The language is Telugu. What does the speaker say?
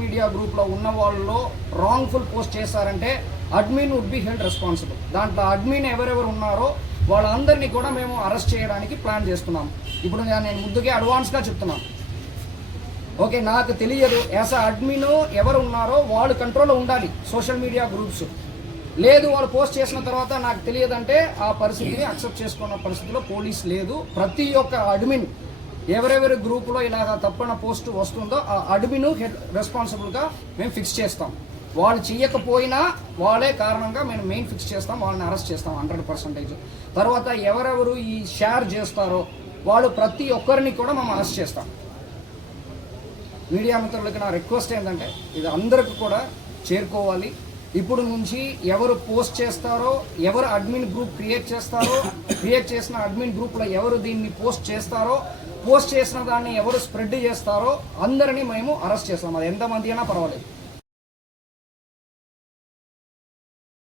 మీడియా గ్రూప్లో ఉన్న వాళ్ళలో రాంగ్ఫుల్ పోస్ట్ చేశారంటే admin would be held responsible. దాంట్లో అడ్మిన్ ఎవరెవరు ఉన్నారో వాళ్ళందరినీ కూడా మేము అరెస్ట్ చేయడానికి ప్లాన్ చేస్తున్నాం. ఇప్పుడు నేను ముందుగా అడ్వాన్స్గా చెప్తున్నాను. ఓకే, నాకు తెలియదు యాజ్ అడ్మిన్ ఎవరు ఉన్నారో వాళ్ళు కంట్రోల్లో ఉండాలి సోషల్ మీడియా గ్రూప్స్. లేదు వాళ్ళు పోస్ట్ చేసిన తర్వాత నాకు తెలియదంటే ఆ పరిస్థితిని అక్సెప్ట్ చేసుకున్న పరిస్థితిలో పోలీస్ లేదు. ప్రతి ఒక్క అడ్మిన్ ఎవరెవరి గ్రూపులో ఇలాగ తప్పన పోస్ట్ వస్తుందో ఆ అడ్మిన్ హెడ్ రెస్పాన్సిబుల్గా మేము ఫిక్స్ చేస్తాం. వాళ్ళు చేయకపోయినా వాళ్ళే కారణంగా మేము మెయిన్ ఫిక్స్ చేస్తాం, వాళ్ళని అరెస్ట్ చేస్తాం 100%. తర్వాత ఎవరెవరు ఈ షేర్ చేస్తారో వాళ్ళు ప్రతి ఒక్కరిని కూడా మేము అరెస్ట్ చేస్తాం. మీడియా మిత్రులకి నా రిక్వెస్ట్ ఏంటంటే ఇది అందరికి కూడా చేరుకోవాలి. ఇప్పుడు నుంచి ఎవరు పోస్ట్ చేస్తారో, ఎవరు అడ్మిన్ గ్రూప్ క్రియేట్ చేసిన అడ్మిన్ గ్రూప్లో ఎవరు దీన్ని పోస్ట్ చేసిన దాన్ని ఎవరు స్ప్రెడ్ చేస్తారో అందరినీ మేము అరెస్ట్ చేస్తాం. అది ఎంతమంది అయినా పర్వాలేదు.